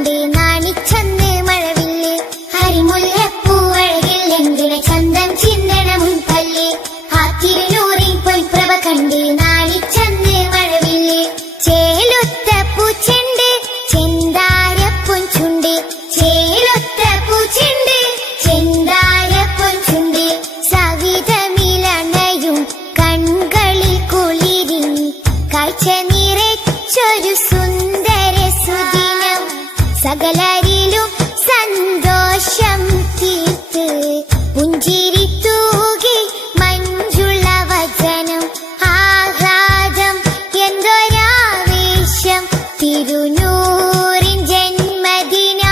കണ്ട് നാണിച്ചെന്ന് മഴവില്ല് ഹരിമുല്ലപ്പൂവഴകിൽ എന്തിന് ചന്തം ചിന്തണ മുൻപല്ല് ആ തിരുനൂറിൻ പൊൽപ്രഭ കണ്ട് നാണിച്ചെന്ന് മഴവില്ല് ചേലൊത്ത പൂച്ചെണ്ട് ചെന്താരപ്പൊൻ ചുണ്ട് ചേലൊത്ത പൂച്ചെണ്ട് ചെന്താരപ്പൊൻ ചുണ്ട് സവിധമിലണയും കൺകളിൽ കുളിരിൻ കാഴ്ച നിറച്ചൊരു സുന്ദര സുദിനം സകലരിലും സന്തോഷം തീർത്ത് പുഞ്ചിരി തൂകി മഞ്ജുള വചനം ആഹ്ലാദം എന്തൊരാവേശം തിരുനൂറിൻ ജന്മദിനാഘോഷം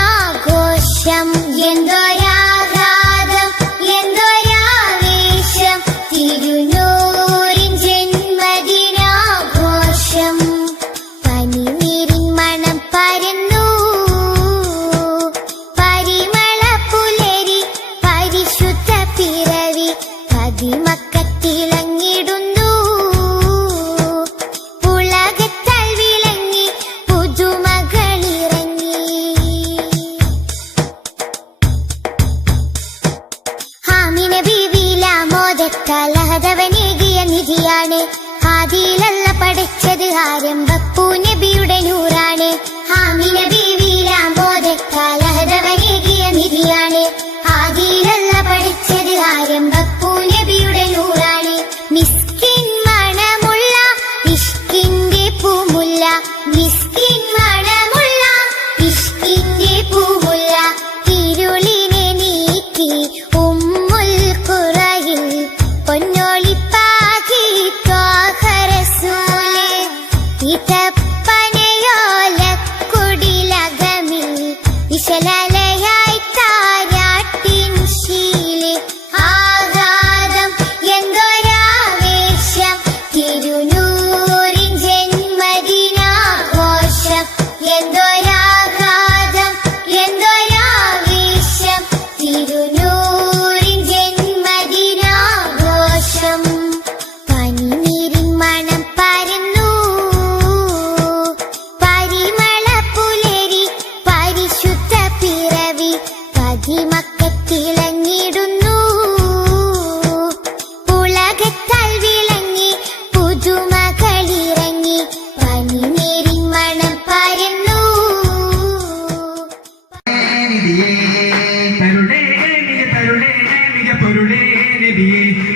എന്തൊരാഹ്ലാദം എന്തൊരാവേശം തിരുനൂറിൻ ജന്മദിനാഘോഷം പനിനീരിൻ മണം പരന്നു പരിമള പുലരി പരിശുദ്ധ പിറവി പതിമക്കത്തിളങ്ങിടുന്നു ഉലകത്താൽ വിളങ്ങി പുതുമകളിറങ്ങി ആമിന ബീവിലാമോദത്താൽ അഹദവനേകിയ നിധിയാണ് ആദിയിലല്ല പഠിച്ചത് ആരംഭപ്പൂ നബിയുടെ നൂറാണ് ആമിന ബീവിലാമോദത്താൽ അഹദവനേകിയ നിധിയാണ് ആദിയിലല്ല പഠിച്ചത് ആരംഭപ്പൂ നബിയുടെ നൂറാണ് മിസ്കിൻ മണമുള്ള ഇഷ്കിന്റെ പൂമുല്ല മിസ്കിൻ മണമുള്ള ഇഷ്കിന്റെ പൂമുല്ല ഇരുളിനെ നീക്കി ഉമ്മുൽ ഖുറയിൽ പൊന്നോളിപ്പാകി ത്വാഹ റസൂലേ ഇതപ്പനയോലക്കുടിലകമിൽ വിശലലയായി താരാട്ടിൻ ശീലേ ആഹ്ലാദം എന്തൊരാവേശം തിരുനൂറിൻ ജന്മദിനാഘോഷം എന്തൊരാഹ്ലാദം എന്തൊരാവേശം തിരുനൂറിൻ ജന്മദിനാഘോഷം പനിനീരിൻ മണം പരന്നു പരിമള പുലരി പരിശുദ്ധ പിറവി പതിമക്കത്തിളങ്ങിടുന്നു ഉലകത്താൽ വിളങ്ങി പുതുമകളിറങ്ങി പനിനീരിൻ മണം പരന്നു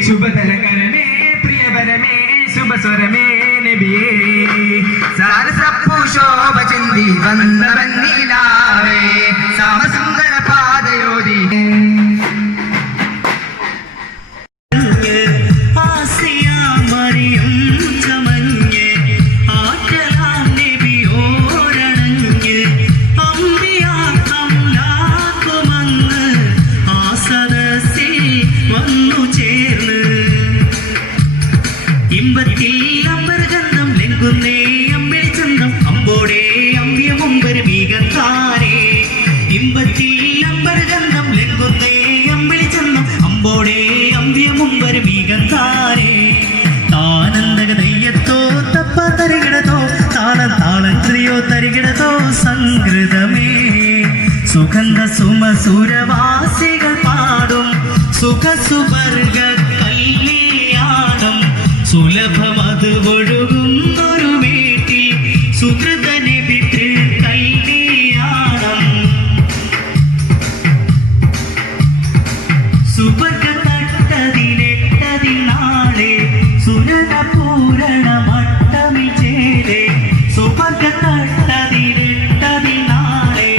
ശുഭതരകരമേ പ്രിയവരമേ ശുഭസ്വരമേ നബിയേ സാരസപ്പൂശോഭ ചിന്തി വന്നവന്നീലാവേ സമസുന്ദര പാദയോതി സംഗൃതമേ സുഗന്ധ സുമസുരവാസികൾ പാടും സുഖസുവർഗ കല്യാണം സുലഭമത് ഒഴുകുന്നൊരു മേട്ടിൽ സുഹൃതനെ വിട്ട് കല്യാണം സുവർഗ തട്ടതിലെട്ടതിൽ നാളെ സുരത പൂരണ മട്ടമി ചേരെ സുവർഗ തട്ടതിലെട്ടതിൽ നാളെ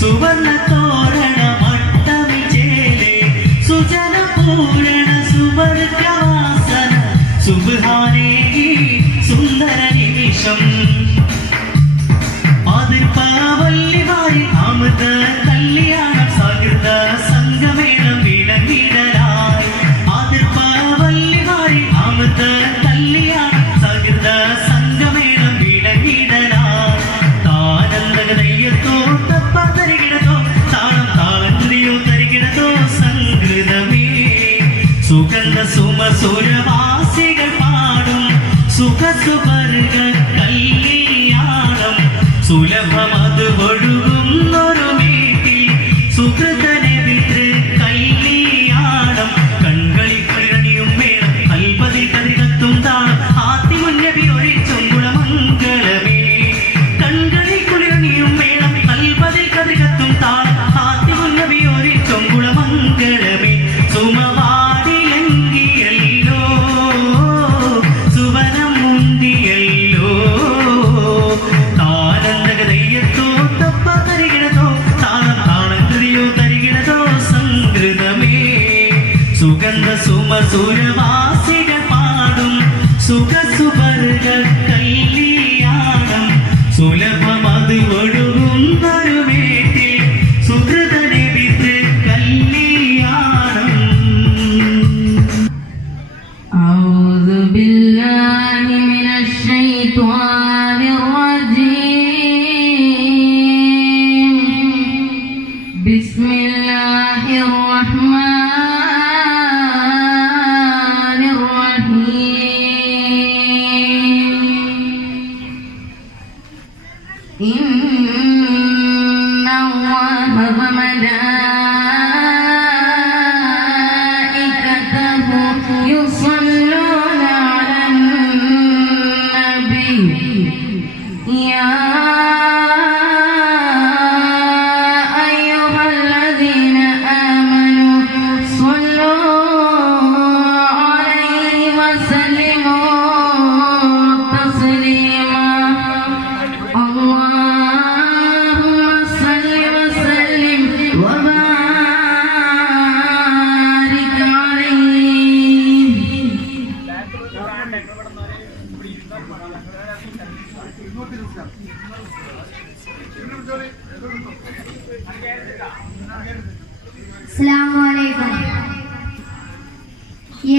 സുവർണ തോരണ മട്ടമി ചേരെ സുജന പൂരണ സുവർഗവാസന സുബ്ഹാനേ സുന്ദര നിമിഷം അതിർപ്പാവല്ലിമാരി അമൃത കല്യാണം സകൃത സംഗമേളം വിളങ്ങിടലായി അതിർപ്പാവല്ലിമാരി അമൃത കല്യാണം സകൃത സംഗമേളം വിളങ്ങിടലായി താനന്ദക നെയ്യത്തോ തപ്പ തരികിടതോ താളം താളന്ത്രിയോ തരികിടതോ സംഗൃതമേ സുഗന്ധ സുമസുരവാസികൾ പാടും സുഖസുവർഗ കല്യാണം സുലഭമത് ഒഴുകുന്നു സുമസുരവാസികൾ പാടും സുഖസുവർഗ കല്യാണം സുലഭമത് ഒഴുകുന്നൊരു വീട്ടിൽ സുഹൃതനെ വിത്ത് കല്യാണം. أعوذ بالله من الشيطان الرجيم. بسم الله الرحمن الرحيم. إن الله وملائكته يصلون على النبي يا أيها الذين آمنوا صلوا عليه وسلموا تسليما. اللهم صل وسلم وبارك عليه. അസ്സലാമു അലൈക്കും.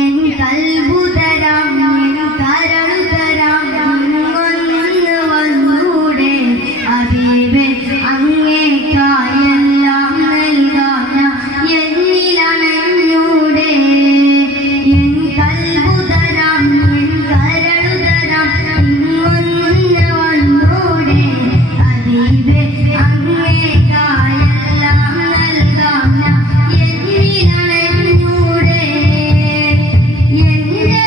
എൻ കൽബു തരാം, എൻ കരം തരാം, അങ്ങൊന്ന് വന്നൂടെ ഹബീബേ, അങ്ങേക്കായെല്ലാം നൽകാന എന്നിലണഞ്ഞൂടെ. എൻ കൽബു തരാം, എൻ കരം തരാം, അങ്ങൊന്ന് വന്നൂടെ ഹബീബേ, അങ്ങേക്കായെല്ലാം നൽകാന എന്നിലണഞ്ഞൂടെ. എന്റെ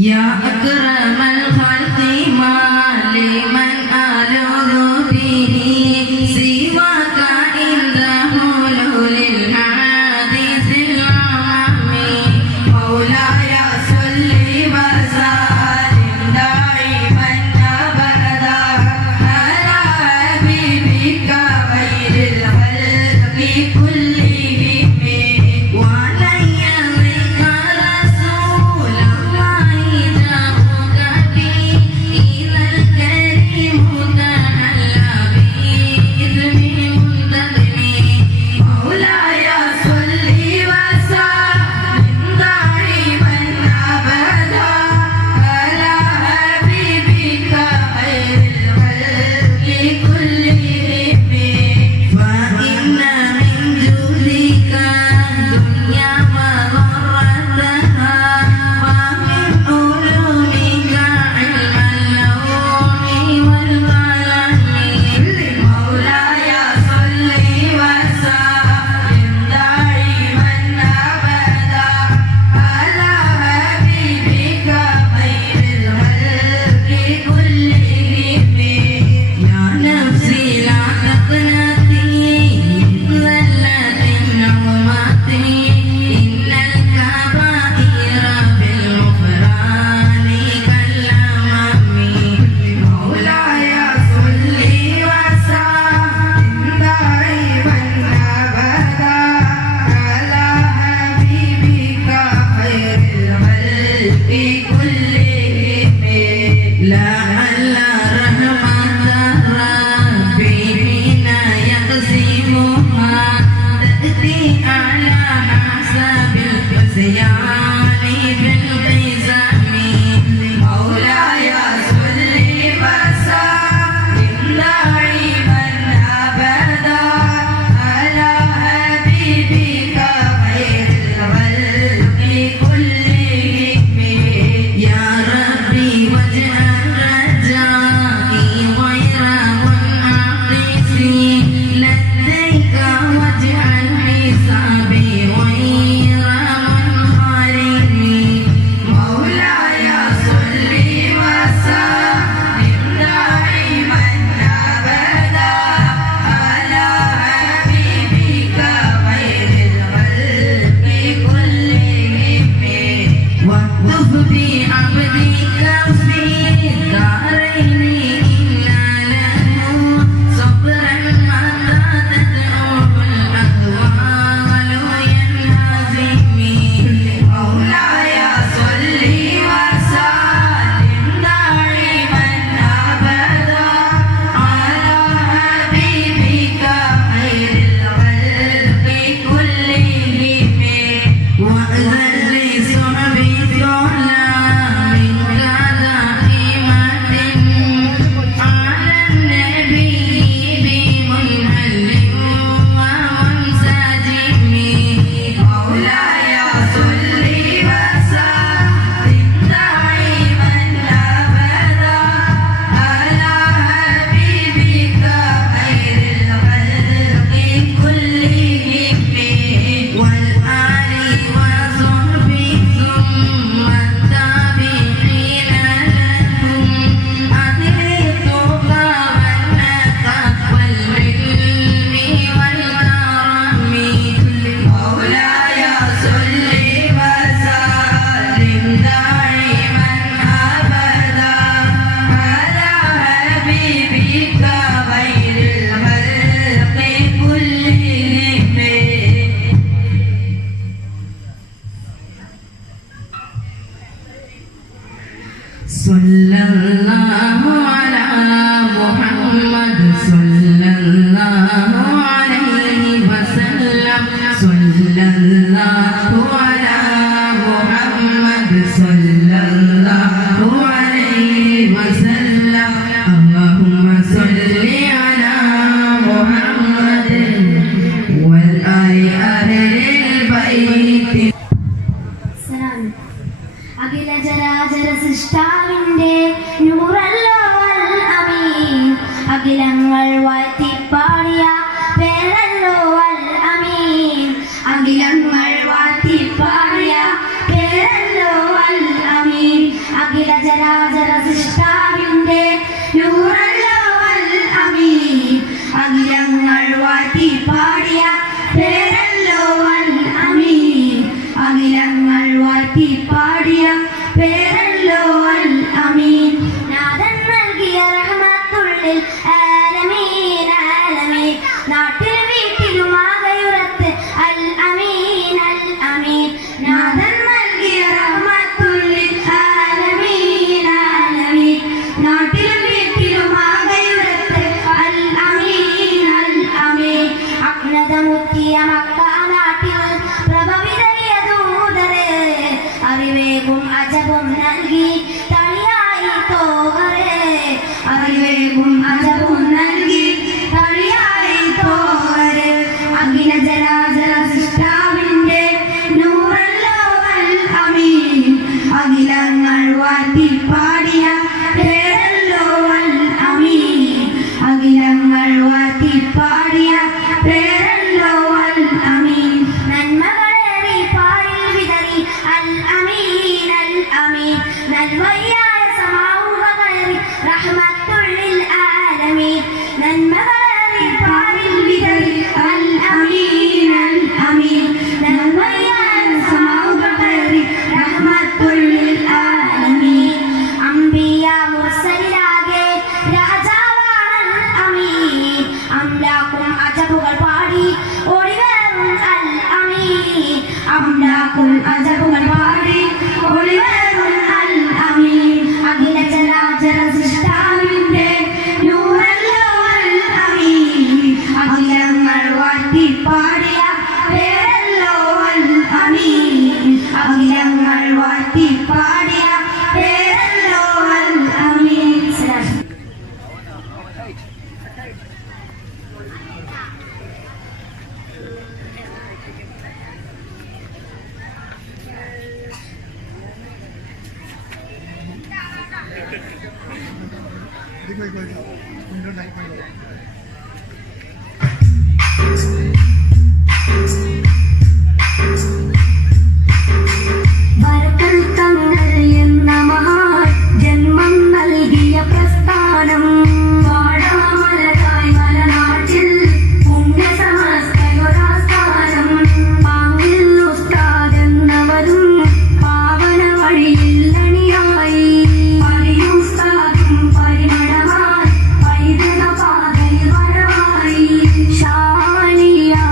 يا أكرم الخلق ما لمن ألوذ به سواك عند حلول الحادث العام مولاي صل وسلم دائما أبدا على حبيبك خير الخلق كلهم ولن يضيق رسول الله جاءك به إذا الكريم تهلى بإذن منتظم مولاي صل وسلم دائما أبدا على حبيبك خير الخلق كلهم فإن من جودك الدنيا وغرتها ومن علومك علم اللوح والقلم مولاي صل وسلم دائما أبدا على حبيبك خير الخلق كلهم يا نفسي لا تقنطي من ذلة نومتي إن الكبائر بالغفران كالأمم مولاي صل وسلم دائما أبدا على حبيبك خير الخلق كلهم لعل رحمة ربي حين يقسمها تأتي على حسب القسيان بالقسم مولاي صل وسلم دائما أبدا على حبيبك خير الخلق كلهم يا ربي واجعل رجائي غير منعكس لديك واجعل حسابي غير منحرم مولاي صل وسلم دائما أبدا على حبيبك خير الخلق كلهم واكتب بعبدك في الدارين إلا له صبرا متى تدعوه الأهوال ينهزم مولاي صل وسلم دائما أبدا على حبيبك خير الخلق كلهم وأذن لصحبي طهلا من كذا حمة على النبي بمنهل ومنسجم مولاي صل وسلم دائما أبدا على حبيبك خير الخلق كلهم والآل وصحبه ثم التابعين لهم أهل التقى والنقى والعلم والكرم مولاي صل وسلم دائما أبدا على حبيبك خير الخلق كلهم صلى الله على محمد صلى الله عليه وسلم صلى الله على محمد صلى الله عليه وسلم اللهم صل على محمد والآل أهل البيت അഖില ചരാചര സൃഷ്ടാവിന്റെ നൂറല്ലോ അൽ അമീൻ അഖിലങ്ങൾ വാഴ്ത്തിപ്പാടിയ പേരല്ലോ അൽ അമീൻ അഖിലങ്ങൾ വാഴ്ത്തിപ്പാടിയ പേരല്ലോ അൽ അമീൻ വാഴ്ത്തി പാടിയ പേരല്ലോ അൽ അമീൻ അഖിലങ്ങൾ വാഴ്ത്തി പാടിയ പേരല്ലോ അൽ അമീൻ നാഥൻ നൽകിയ റഹ്മത്തുള്ളിൽ ആലമീൻ ആലമീൻ നാട്ടിൽ വീട്ടിലും ആകെയുറത്ത് അൽ അമീൻ അൽ അമീൻ നാഥൻ നൽകിയ റഹ്മത്തുള്ളിൽ ആലമീൻ ആലമീൻ നാട്ടിൽ വീട്ടിലും ആകെയുറത്ത് അൽ അമീൻ അൽ അമീൻ അഗ്നതമുത്തിയ മക്ക നാട്ടിൽ പ്രഭവിതറിയ ദൂതരെ അറിവേകും അജബും നൽകി തളിയായി തോവരെ അറിവേകും അജബും നൽകി തളിയായി തോവരെ അഖില ജരാചര സൃഷ്ടാവിന്റെ നൂറല്ലോ അൽ അമീൻ അഖിലങ്ങൾ വാഴ്ത്തി പാടിയ പേരല്ലോ അൽ അമീൻ അഖിലങ്ങൾ വാഴ്ത്തി പാടിയ പേരല്ലോ അൽ അമീൻ നന്മകളേറി പാരിൽ വിതറി അൽ അമീൻ അൽ അമീൻ നന്മയായ സമാവുക കയറി റഹ്മത്തുള്ളിൽ ആലമീൻ നന്മകളേറി പാരിൽ വിതറി അൽ അമീൻ അൽ അമീൻ നന്മയായ സമാവുക കയറി റഹ്മത്തുള്ളിൽ ആലമീൻ അംബിയ മുർസലിലാകെ രാജാവാണ് അൽ അമീൻ അംലാക്കും അജബുകൾ പാടി ഒളിവേറും അൽ അമീൻ അംലാക്കും അജബുകൾ പാടി ഒളിവേറും അൽ അമീൻ അഖില ചരാചര സൃഷ്ടാവിന്റെ നൂറല്ലോ അൽ അമീൻ അഖിലങ്ങൾ വാഴ്ത്തി പാടിയ പേരല്ലോ അൽ അമീൻ അഖിലങ്ങൾ വാഴ്ത്തി പാടിയ പേരല്ലോ അൽ അമീൻ വരക്കൽ തങ്ങൾ എന്ന മഹാൻ ജന്മം നൽകിയ പ്രസ്ഥാനം വാടാമലരായി മലനാട്ടിൽ പുണ്യസമസ്തയൊരാസ്ഥാനം പാങ്ങിൽ ഉസ്താദ് എന്നവരും പാവന വഴിയിൽ അണിയായി പരിയുസ്താദും പരിമളമായി പൈതൃക പാതയിൽ വരവായി ശാലിയാത്തിയോരും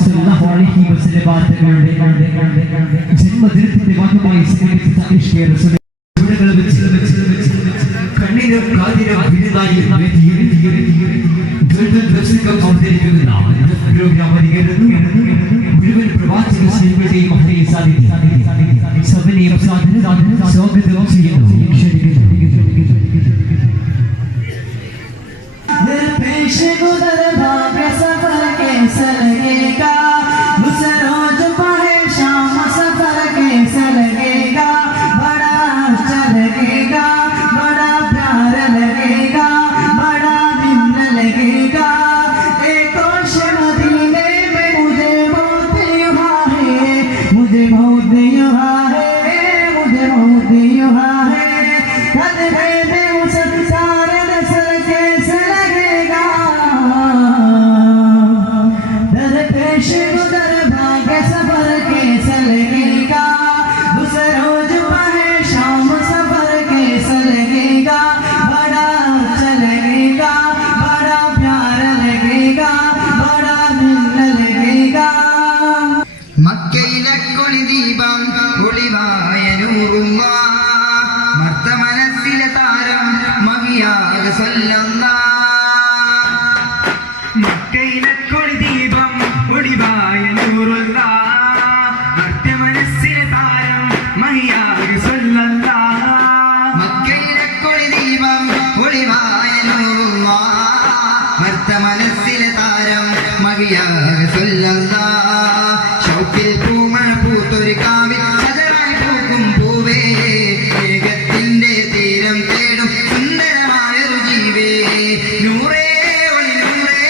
സ്വല്ലല്ലാഹു അലൈഹി വസല്ലം തങ്ങളുടെ ജന്മദിനത്തിന്റെ ഭാഗമായി സംഘടിപ്പിച്ച ഇഷ്കേ റസൂൽ കണ്ണിനും കാതിനും വിരുന്നായി അവതരിക്കുന്ന പ്രോഗ്രാം മുഴുവൻ പ്രവാചക സ്നേഹികളെയും മഹനീയ സാന്നിധ്യം സഭനെയും സ്വാഗതം ചെയ്യുന്നു. पेश गुजर भाग्य सफर कैसा लगेगा उस रोज पहे शाम सफर कैसा लगेगा बड़ा अच्छा लगेगा बड़ा प्यार लगेगा बड़ा दिन लगेगा एक होश मदीने में मुझे बहुत युहा है मुझे बहुत युहा है मुझे बहुत युहा है कद भेदे उस सारे नसर कैसे सफर कैसा लगेगा उस रोज पहे शाम सफर कैसा लगेगा बड़ा अच्छा लगेगा बड़ा प्यार लगेगा बड़ा दिल लगेगा മക്കയിലെ കൊളിദീപം ഒളിവായ നൂറുല്ലാഹ് മർത്ത മനസ്സിലെ താരം മഹിയായ സ്വല്ലല്ലാഹ് മക്കയിലെ കൊടിദീപം ഒളിവായ നൂറുല്ലാഹ് മർത്ത മനസ്സിലെ താരം മഹിയായ സ്വല്ലല്ലാഹ് മക്കയിലെ കൊളിദീപം ഒളിവായ നൂറുല്ലാഹ് മർത്ത മനസ്സിലെ താരം മഹിയായ സ്വല്ലല്ലാഹ് ഷൗക്കിൽ പൂമഴ പൂത്തൊരു കാവിൽ സജറായി പൂക്കും പൂവേ മേഘത്തിന്റെ തീരം തേടും സുന്ദരമായൊരു ജീവേ നൂറേ ഒളി നൂറേ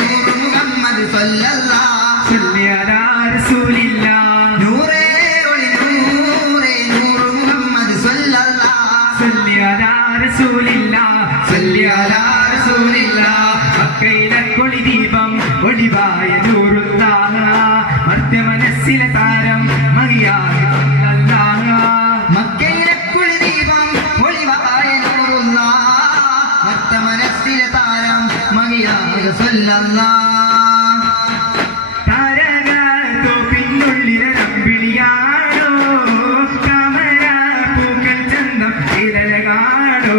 നൂറ് മുഹമ്മദ് സ്വല്ലല്ലാഹ് സല്ലി അലാ റസൂലില്ലാഹ് നൂറേ ഒളി നൂറേ നൂറ് മുഹമ്മദ് സ്വല്ലല്ലാഹ് സല്ലി അലാ റസൂലില്ലാഹ് സല്ലി അലാ റസൂലില്ലാഹ് മക്കയിലെ കൊടിദീപം ഒളിവായ നൂറുല്ലാഹ് മർത്ത മനസ്സിലെ താരം മഹിയായ സ്വല്ലല്ലാഹ് മക്കയിലെ കുളിദീപം ഒളിവായ നൂറുല്ലാഹ് മർത്ത മനസ്സിലെ താരം മഹിയായ സ്വല്ലല്ലാഹ് താരകത്തോപ്പിനുള്ളിലമ്പിളിയാണോ കമല പൂക്കൾ ചന്തം ഇലകാണോ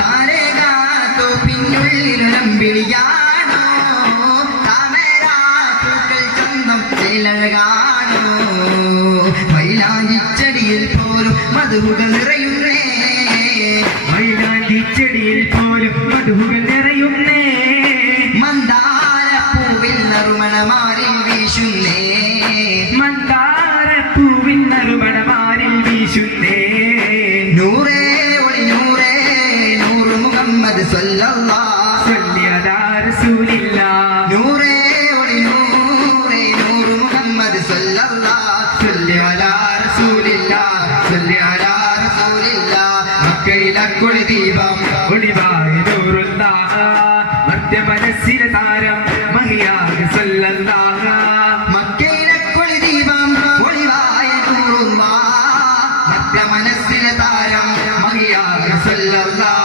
താരകാത്തോപ്പിനുള്ളിലൊരമ്പിളിയാണോ താമരാ പൂക്കൾ ചന്തം ചേലഴകാണോ മൈലാഞ്ചിച്ചെടിയിൽ പോലും മധുകൾ നിറയുന്നേ മൈലാഞ്ചിച്ചെടിയിൽ പോലും മധുകൾ നിറയുന്നേ മന്ദാരപ്പൂവിൽ നറുമണമാരിൽ വീശുന്നേ മന്ദാരപ്പൂവിൻ നറുമണമാരിൽ വീശുന്നേ നൂറേ ഒളി നൂറേ നൂറ് മുഹമ്മദ് സ്വല്ലല്ലാഹ് സല്ലി അലാ റസൂലില്ലാഹ് നൂറേ ഒളി നൂറേ നൂറ് മുഹമ്മദ് സ്വല്ലല്ലാഹ് സല്ലി അലാ റസൂലില്ലാഹ് സല്ലി അലാ റസൂലില്ലാഹ് മക്കയിലെ കൊടിദീപം ഒളിവായ നൂറുല്ലാഹ് മർത്ത മനസ്സിലെ താരം മഹിയായ സ്വല്ലല്ലാഹ് മക്കയിലെ കൊളിദീപം ഒളിവായ നൂറുല്ലാഹ് മർത്ത മനസ്സിലെ താരം മഹിയായ സ്വല്ലല്ലാഹ്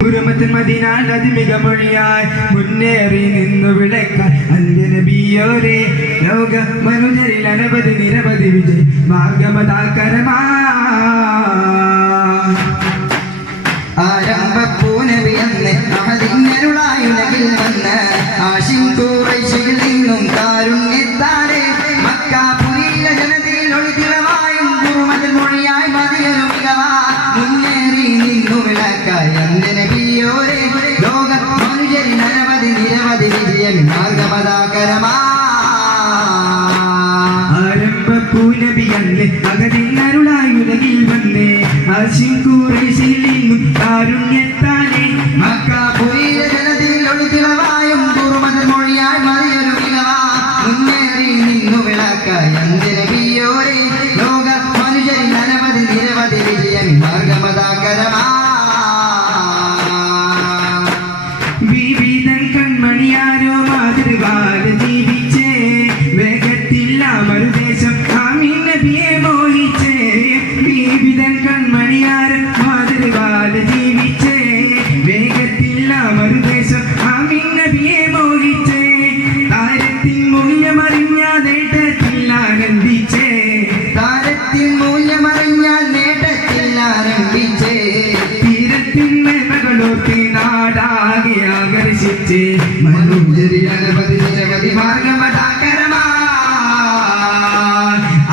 പുരമത്തിൽ മദീനാൽ അതിമിക മൊഴിയായി മുന്നേറി നിന്നു വിളക്കാൻ അന്ത്യനബിയോരെ ലോക മനുജരിൽ അനവധി നിരവധി വിജയ് മാർഗമതാകരമാ ആരംഭപ്പൂനബി അന്ന് അഹദിന്നരുളായുലകിൽ വന്ന് ആശിം ഖുറൈശിൽ നിന്നും കാരുണ്യത്താലെ മക്കാപുരിയിലെ ജനതയിൽ ഒളിതിളവായും കുറുമതിൽ മൊഴിയായി മതിയൊരു മികവാ മുന്നേറി നിന്നു വിളക്കായി അന്റെ നബിയോരെ ലോക മനുഷ്യരിൽ അനവധി നിരവധി വിജയം മാർഗപതാകരമാ ആരംഭപ്പൂനബിയല്ലേ അകതിന്നരുളായുലകിൽ വന്നേ ആശിം ഖുറൈശിൽ നിന്നും കാരുണ്യത്താലെ മക്കാപുരിയിലെ ജനതയിൽ ഒളിതിളവായും കുറുമതിൽ മൊഴിയായി മതിയൊരു മികവാ മുന്നേറി നിന്നു വിളക്കായി അന്റെ നബിയോരെ ലോക മനുഷ്യരിൽ അനവധി നിരവധി വിജയം മാർഗമതാകരമാ വിവിധൻ കൺമണിയാരോ മാതൃകാല ജീവിച്ചേ വേഗത്തില്ല മറുദേശം ആമീൻ നബിയെ മോഹിച്ചേ വിവിധൻ കൺമണിയാരോ മാതൃ താരത്തിൻ മൂല്യമറിഞ്ഞ നേട്ടത്തിൽ ആനന്ദിച്ചേ താരത്തിൻ മൂല്യമറിഞ്ഞാൽ നേട്ടത്തിൽ ആരംഭിച്ചേ തീരത്തിൻ മേന്മകളോർത്തി നാടാകെ ആകർഷിച്ച് മനോജരി അനവധി നിരവധി മാർഗമതാകരമാ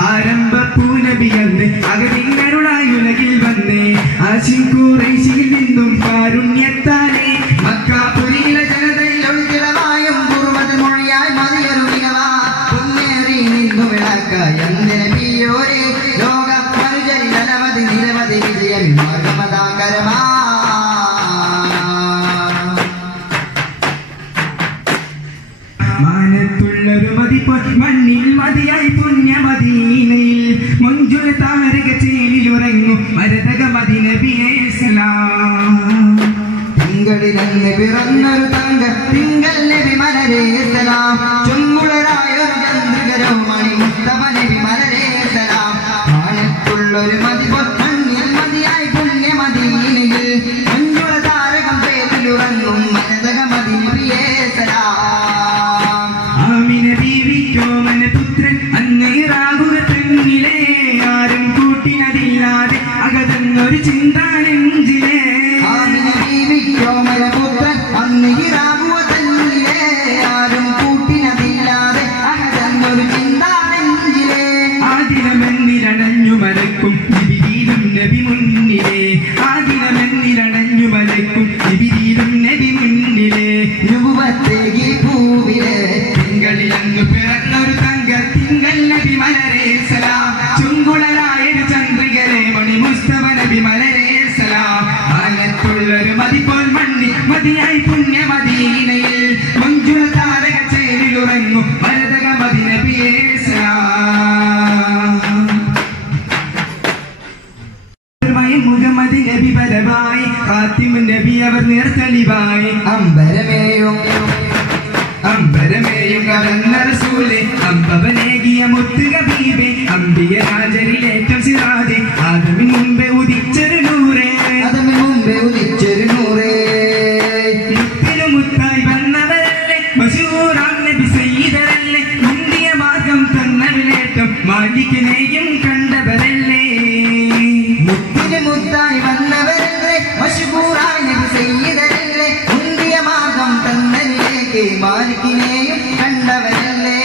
ആരംഭ പൂനബിയന്ന് അകതിങ്ങരുളായി ഉലകിൽ വന്നേ ആശിക്കൂറൈശിയിൽ നിന്നും കാരുണ്യത്താലേ മക്കാപുരിയിലെ ജനതയിൽ ഒഴുകിളവായും പൂർവ്വത മൊഴിയായി മതിയൊരു വിളവാ മുന്നേറി നിന്നു വിളക്കായ നബിയോരേ ലോക മനുജരി അനവധി നിരവധി വിജയം മാർഗമതാകരമാ മാനത്തുള്ളൊരു മതിപ്പൊൻ മണ്ണിൽ മതിയായി പുണ്യമദീനയിൽ മഞ്ജുല താരക ചേലിലുറങ്ങും മരതക മദിനബിയേ സലാം തിങ്കളിലന്ന് പിറന്നൊരു തങ്ക തിങ്കൾ നബി മലരേ സലാം ചുങ്കുളരായൊരു ചന്ദ്രികരോ മണി മുസ്തഫ നബി മലരേ സലാം മാനത്തുള്ളൊരു മതിപ്പൊൻ മണ്ണിൽ മതിയായി പുണ്യമദീനയിൽ മഞ്ജുള താരകം പേരിലുറങ്ങും മരതക മദിനബിയേ സലാം ആമിന ബീവിക്കോമന പുത്രൻ അന്നേറാകുക തെങ്ങിലേ ആരും കൂട്ടിനതില്ലാതെ അകതന്നൊരു ചിന്താനെഞ്ചിലേ ആമിന ബീവിക്കോമനപുത്രൻ അന്ന് ഹിറാബുവ തന്നിലേ ആരും കൂട്ടിനതില്ലാതെ അഹദന്നൊരു ചിന്താനെഞ്ചിലേ ആദിനമെന്നിലണഞ്ഞു മലക്കും നിബിരീലും നബി മുന്നിലേ ആദിനമെന്നിലണഞ്ഞു മലക്കും നിബിരീലും നബി മുന്നിലേ നുബുവത്തേകി പൂവിലേ തിങ്കളിലങ്ങ് പിറന്നൊരു തങ്ക തിങ്കൾ നബി മലരേ സലാം ചുങ്കുളരായൊരു ചന്ദ്രികരെ മണി മുസ്തഫ നബി മലരേ സലാം ആനത്തുള്ളൊരു മതിപോൽ മണ്ണി മതിയായി പുണ്യമദീനയിൽ മഞ്ജുള താരക ചേരിലുറങ്ങും മരതക മദിനബിയേ സലാം മുഹമ്മദ് നബി ബലവായി ഖാത്തിമു നബി അവർ നേർത്തലിവായി അമ്പരമേയും അമ്പരമേയും കടന്ന റസൂലേ അമ്പവനേകിയ മുത്ത് ഹബീബേ അമ്പിയ രാജരിലേറ്റം സിറാജേ ആദമിൻ മുമ്പേ ഉദിച്ചൊരു നൂറേ അതിന് മുമ്പേ ഉദിച്ചൊരു നൂറേ മുത്തിനു മുത്തായി വന്നവരല്ലേ മശൂറാം നബി സയ്യിദരല്ലേ മുന്തിയ മാർഗം തന്നവരേറ്റം മാലിക്കിനെയും കണ്ടവരല്ലേ മുത്തിന് മുത്തായി വന്നവരല്ലേ മശഹൂറായ നബി സയ്യിദരല്ലേ മുന്തിയ മാർഗം തന്നതിലേക്ക് മാലിക്കിനെയും കണ്ടവരല്ലേ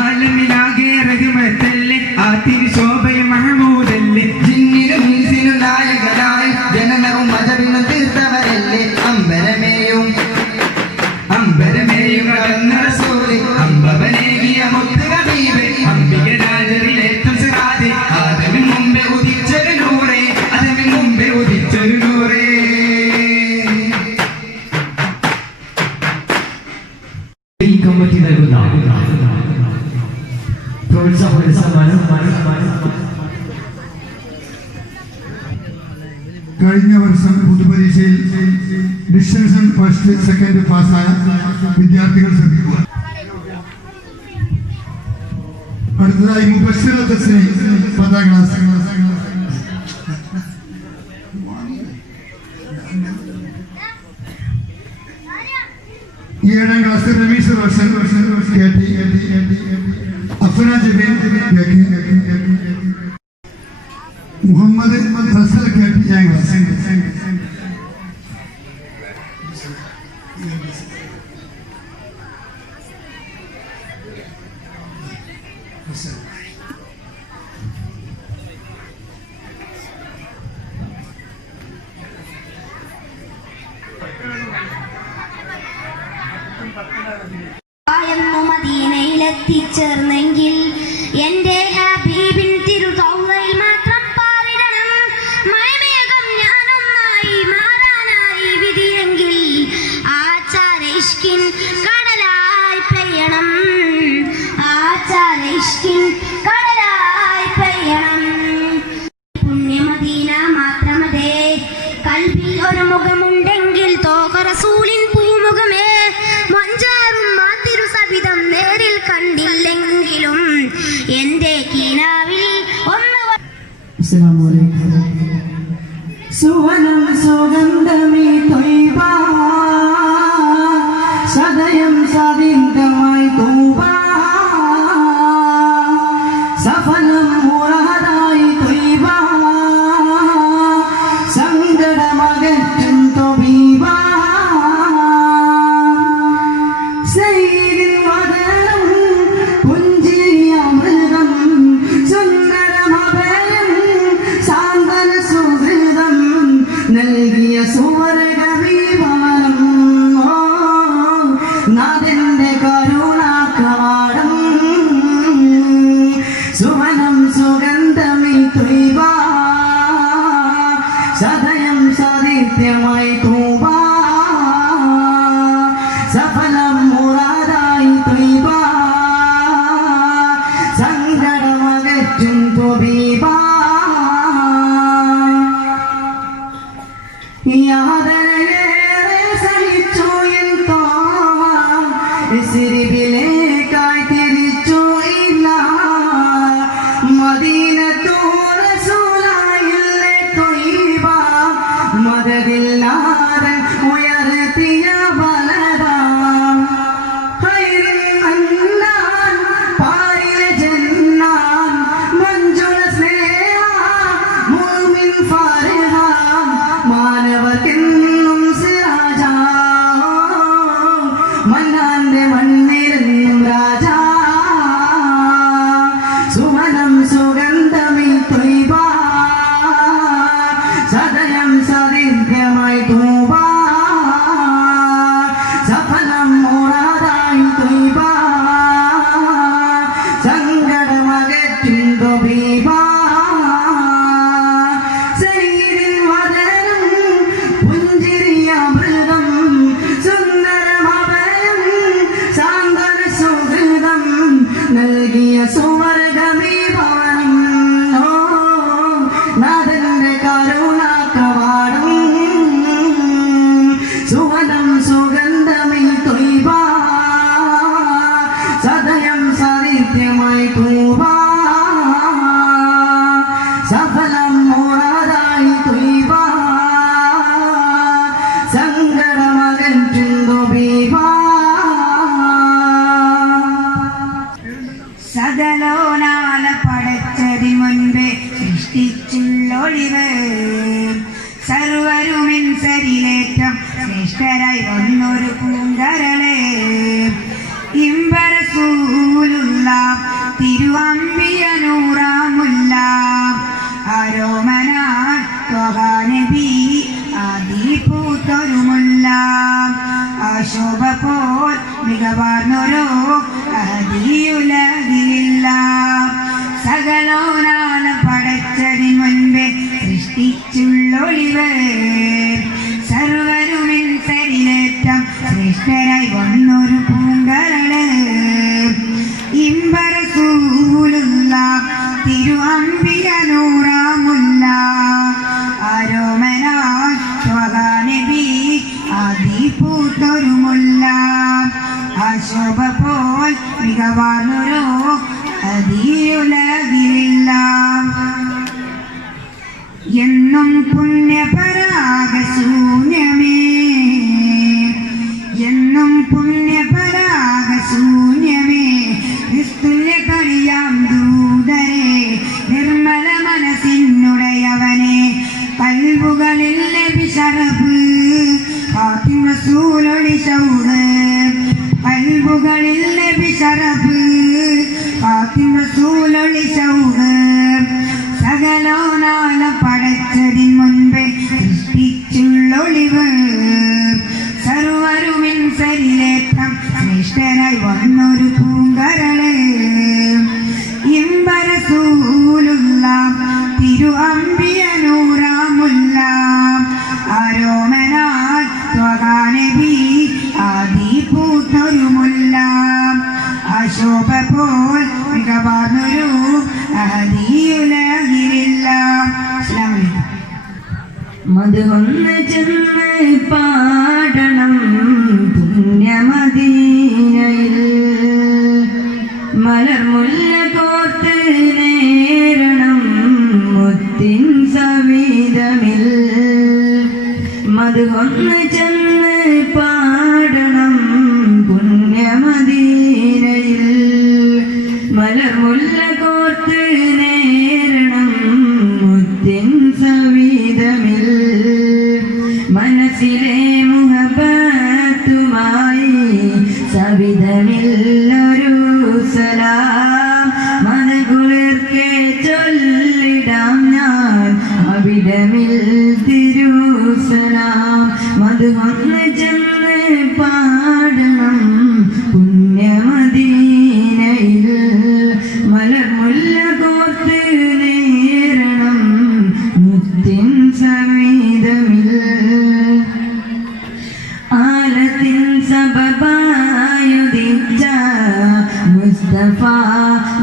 ആലമിലാകെ റഹ്മത്തല്ലേ ആ തിരുശോഭയ മഹമൂദല്ലേ ജിന്നിനും ഇൻസിനും നായകനായി ജനനവും മതവിനും തീർത്തവരല്ലേ അമ്പരമേയും അമ്പരമേയും കടന്ന റസൂലേ അമ്പവനേകിയ മുത്ത് ഹബീബേ അമ്പിക രാജരിലേറ്റം സിറാജേ ആദമിൻ മുമ്പേ ഉദിച്ചൊരു നൂറേ ആദമിൻ മുമ്പേ ഉദിച്ചൊരു നൂറേ ഈ കമ്മിറ്റി നൽകുന്ന പ്രോത്സാഹന സമ്മാനം കഴിഞ്ഞ വർഷം പൊതുപരീക്ഷയിൽ ഡിസ്റ്റൻഷൻ ഫസ്റ്റ് സെക്കൻഡ് പാസ്സായ വിദ്യാർത്ഥികൾ ശ്രദ്ധിക്കുക. അടുത്തതായി മുബശ്ശിർ തസ്നി 10ാം ക്ലാസ്. ഈ 7ാം class Ramees Roshan KT, Afna Jabeen KT, Muhammad Fazal KT 7ാം ക്ലാസ്. എന്നു മദീനയിലെത്തിച്ചേർന്നെങ്കിൽ എന്റെ ഹബീബിൻ തിരുതൗറയിൽ മാത്രം പാറിടണം. മഴമേഘം ഞാനൊന്നായി മാറാനായി വിധിയെങ്കിൽ ആചാര ഇഷ്കിൻ കടലായി പെയ്യണം. ആചാര ഇഷ്കിൻ കടലായി പെയ്യണം. പുണ്യമദീന മാത്രമതേ കൽബിൽ ഒരു മുഖമുണ്ടെങ്കിൽ തോക റസൂലിൻ പൂമുഖമേ. മഞ്ചാറും മാതിരു സവിധം നേരിൽ കണ്ടില്ലെങ്കിലും എന്റെ കീന ഇസ്രിബിലേക്കായി തിരിച്ചു ഇല്ല മദീനത്തു റസൂലായില്ലേ ത്വയ്ബ മദദില്ലാതെ ഉയർത്തിയ ബലദാ ഖൈറിൻ അന്നാൻ പാരിലെ ജന്നാൻ മഞ്ജുള സ്നേഹ മുഅ്മിൻ ഫർഹ മാനവർക്കെന്നും സിറാജ മന്നാന്റെ മണ്ണിലെന്നും രാജ സുമനം സുഗന്ധമി ത്വയ്ബ സദയം സദിദ്ധ്യമായി തൂബ സഫലം മുറാദായി ത്വയ്ബ സങ്കടമകറ്റും ത്വബീബ സയ്യിദിൻ വദനം പുഞ്ചിരിയ മൃഗം സുന്ദരമഭയം സാന്ത്വന സുഹൃദം നൽകിയ സുവർഗമീ ഭവനം നാഥന്റെ കരുണാ കവാടം സുവനം സുഗന്ധമി ത്വയ്ബ സദയം സാന്നിധ്യമായി തൂബ സഫലം മുറാദായി ത്വയ്ബ സങ്കടമകറ്റും ത്വബീബ സകലോനാല പടച്ചതി മുൻപേ സൃഷ്ടിച്ചുള്ളൊളിവ് സർവരുമിൻ സരിലേറ്റം ശ്രേഷ്ഠരായി വന്നൊരു പൂങ്കരളെ ഇമ്പരസൂലുള്ള തിരുവമ്പിയ നൂറാമുല്ല ആരോമനാൻ ത്വഹാനബി ആദിപൂത്തൊരുമുല്ല ആശോഭ പോൽ മികവാർന്നൊരു അഹദിയുലകില്ല സകലോനാല പടച്ചതി മുൻപേ സൃഷ്ടിച്ചുള്ളൊളിവ് സർവരുമിൻ സരിലേറ്റം ശ്രേഷ്ഠരായി വന്നൊരു പൂങ്കരള് ഇമ്പരസൂലുള്ള തിരുവമ്പിയ നൂറാമുല്ല ആരോമനാൻ ത്വഹാനബി ആദിപൂത്തൊരുമുല്ല ആശോഭ പോൽ മികവാർന്നൊരു അഹദിയുലകില്ല എന്നും പുണ്യപരാഗശൂന്യമേ എന്നും പുണ്യപരാഗശൂന്യമേ നിസ്തുല്യ കളിയാം ദൂതരെ നിർമ്മല മനസ്സിനുടയവനെ കൽബുകളിൽ നബി ശറഫ് ഫാത്തിമ റസൂലൊളി ശൗഖ് കൽബുകളിൽ നബി ശറഫ് ഫാത്തിമ റസൂലൊളി ശൗഖ് സകലോനാല പടച്ചതിൻ മുൻപേ സൃഷ്ടിച്ചുള്ളൊളിവ് സർവരുമിൻ സരിലേറ്റം ശ്രേഷ്ഠരായി വന്നൊരു പൂങ്കരള് ഇമ്പരസൂലുള്ള തിരുവമ്പിയ നൂറാമുല്ല ആരോമനാൻ ത്വഹാനബി ആദിപൂത്തൊരുമുല്ല ആശോഭ പോൽ മികവാർന്നൊരു അഹദിയുലകില്ല. അസ്സലാമു അലൈക്കും. മധുവന്ന് ചെന്ന് പാടണം പുണ്യമദീനയിൽ മലർമുല്ല കോർത്ത് നേരണം മുത്തിൻ സവിധമിൽ മധുവന്ന് ചെന്ന് പാടണം പുണ്യമദീനയിൽ മലർമുല്ല കോർത്ത് നേരണം മുത്തിൻ സവിധമിൽ മനസ്സിലെ മുഹബത്തുമായി സവിധമില്ലൊരു സലാം മനകുളിർക്കെ ചൊല്ലിടാം ഞാൻ അവിടമിൽ തിരുസലാം മധുവന്ന് ചെന്ന് പാടണം പുണ്യമദീനയിൽ മലർമുല്ല കോർത്ത് നേരണം മുത്തിൻ സമീതമിൽ ആലത്തിൻ സബബായുദിച്ച മുസ്തഫ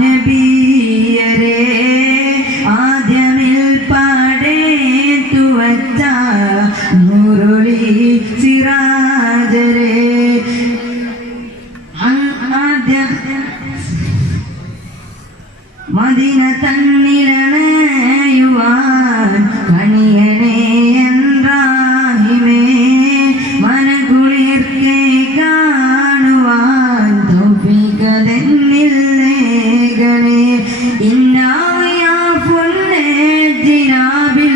നബിയരെ ആദ്യമിൽ പാടേത്തു വച്ച നൂറൊളി സിറാജരെ മദീന തന്നിലണയുവാൻ കണിയണേ എന്നാഹിമേ മനകുളിർക്കെ കാണുവാൻ തൗഫീഖതെന്നില്ലേകണേ ഇന്നായാ ഫുന്നെ ജിനാബിൽ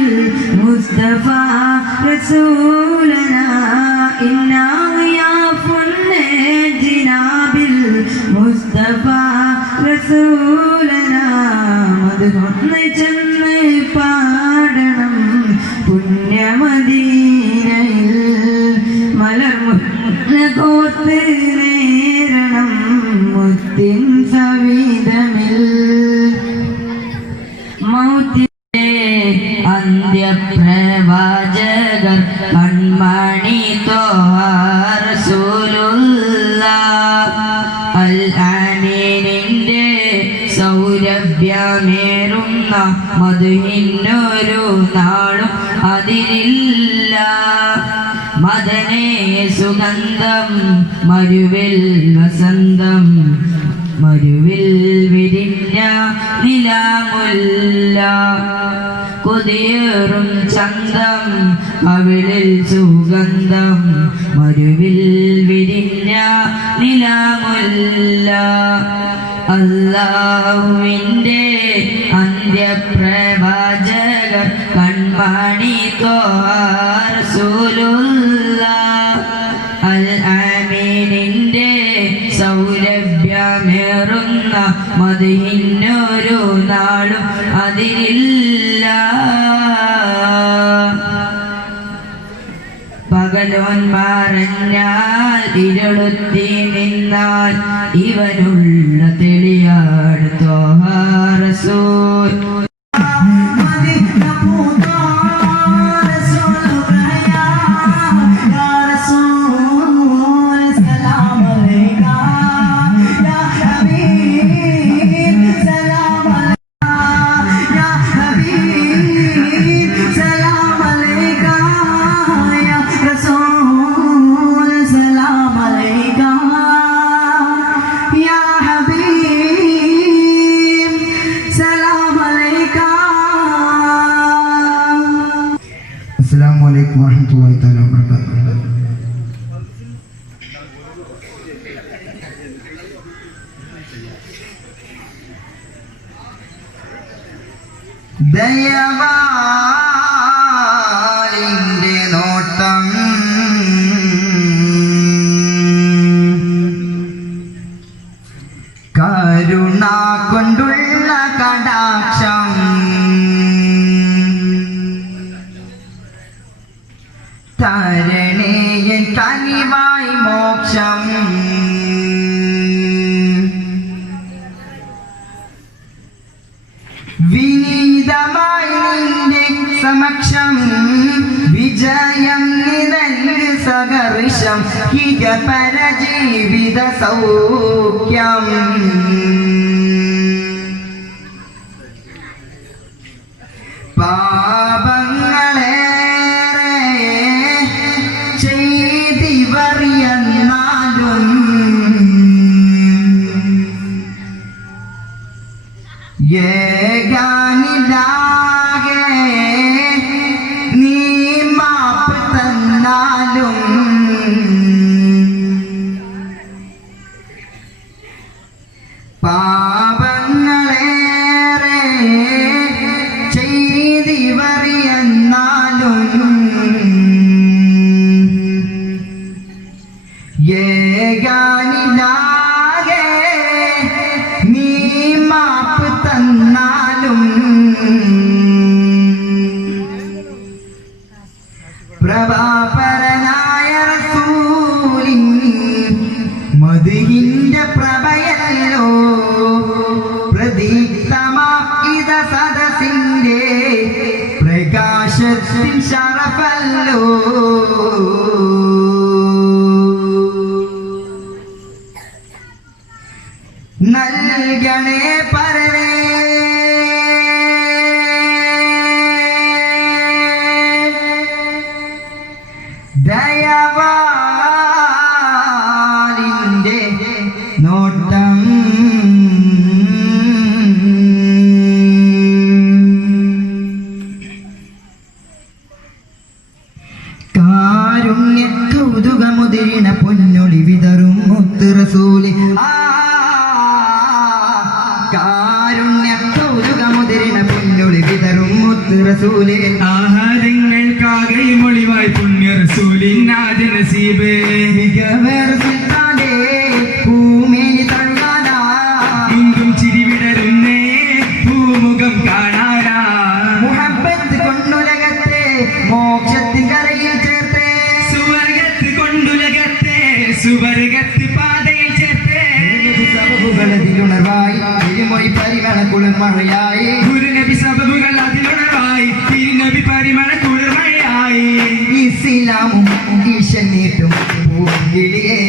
മുസ്തഫ റസൂലനാ ഇന്നായാ ഫുന്നെ ജിനാബിൽ മുസ്തഫ റസൂലനാ മദ്ഹൊന്ന് ചെന്ന് പാടണം പുണ്യമദീനയിൽ മലർമുല്ല കോർത്ത് നേരണം മുത്തിൻ സവിധമിൽ മൗത്തിൻ്റെ അന്ത്യപ്രവാചകർ കൺമണി ത്വഹ റസൂലുള്ളാഹ് അൽ ആമീനിന്റെ സൗരഭ്യമേറുന്ന മദ്ഹിനൊരു നാളും അതിരില്ല മദനേ സുഗന്ധം മരുവിൽ വസന്തം മരുവിൽ വിരിഞ്ഞ നിലാമുല്ല കൊതിയേറും ചന്തം അവിളിൽ സുഗന്ധം മരുവിൽ വിരിഞ്ഞ നിലാമുല്ല അല്ലാഹുവിൻ്റെ അന്ത്യപ്രവാചകർ കൺമണി ത്വഹ റസൂലുള്ളാഹ് അൽ ആമീനിൻ്റെ സൗരഭ്യമേറുന്ന മദ്ഹിനൊരു നാളും അതിരില്ല പകലോൻ മറഞ്ഞാൽ ഇരുളുത്തി നിന്നാൽ ഇവനുള്ള തെളിയാണ് ത്വഹ റസൂൽ അസ്സലാമു അലൈക്കും വറഹ്മത്തുള്ളാഹി തആല വബറകാതുഹു. ദയവാലിന്റെ നോട്ടം കരുണ കൊണ്ടുള്ള കടാക്ഷം തരണേയൻ കനിവായി മോക്ഷം വിനീതമായി നിന്റെ സമക്ഷം വിജയം നിനക്ക് സഹർഷം ഹിക പരജീവിത സൗഖ്യം പാപങ്ങളേറെ ചെയ്തിവറിയെന്നാലും ഏകാനിലാകെ നീ മാപ്പ് തന്നാലും പാപങ്ങളേറെ ചെയ്തിവറിയെന്നാലും ഏകാനിലാകെ നീ മാപ്പ് തന്നാലും പ്രഭാപരനായ റസൂലിൻ മദ്ഹിന്റെ പ്രഭയല്ലോ പ്രദീപ്തമാക്കിത സദസിന്റെ പ്രകാശത്തിൻ ശറഫല്ലോ നൽകണേ പരരേ ദയവാലിന്റെ നോട്ടം കാരുണ്യ കൗതുകമുതിരിണ പൊന്നൊളി വിതറും മുത്ത് റസൂല് കാരുണ്യ കൗതുകമുതിരിണ പൊന്നൊളി വിതറും മുത്ത് റസൂല് ആഹാരങ്ങൾക്കാകെ മൊളിവായി പുണ്യ റസൂലിനാദ് നസീബ് മികവേർ സുൽത്താന്റെ ഭൂമിയിൽ തഴുകാനാ മുങ്കും ചിരി വിടരുന്നേ ഭൂമുഖം കാണാനാ മുഹബത്ത് കൊണ്ടുലകത്തെ മോക്ഷത്തിൻ കരയിൽ ചേർത്തേ സുവർഗത്ത് കൊണ്ടുലകത്തെ സുവർഗത്ത് പാതയിൽ ചേർത്തേ സബബുകളതിലുണർവായി തിരുമൊഴി പരിമള കുളിർമഴയായി ഗുരുനബി സബബുകൾ അതിലുണർവായി തിരുനബി പരിമള കുളിർമഴയായി ഇസ്ലാമും ഈശനീട്ടും പൂങ്കിളിയേ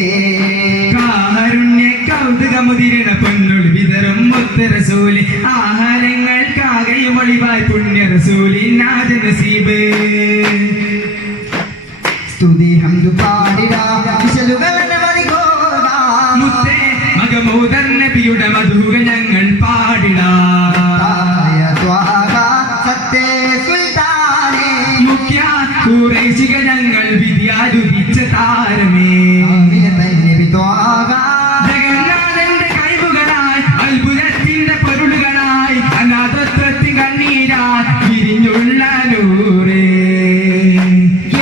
കാരുണ്യ കൗതുകമുതിരണ പൊന്നൊളി വിതറും മുത്ത് റസൂല് ആഹാരങ്ങൾക്കാകെ മൊളിവായി പുണ്യ റസൂലിനാദ് നസീബ് സ്തുതി ഹംദു പാടിടാ വിശലുകൾ മതികോടാ മുത്തേ മകമൂദർ നബിയുടെ മധുക ഞങ്ങൾ തായ ത്വാഹ സത്തേ സുൽത്താനേ മുഖ്യ ഖുറൈശിക ഞങ്ങൾ വിദ്യാരുദിച്ച താരമേ നബി ത്വാഹ ജഗന്നാഥന്റെ കഴിവുകളായി അത്ഭുതത്തിന്റെ പൊരുളുകളായി അനാഥത്വത്തിൻ കണ്ണീരാൽ വിരിഞ്ഞുള്ള നൂറേ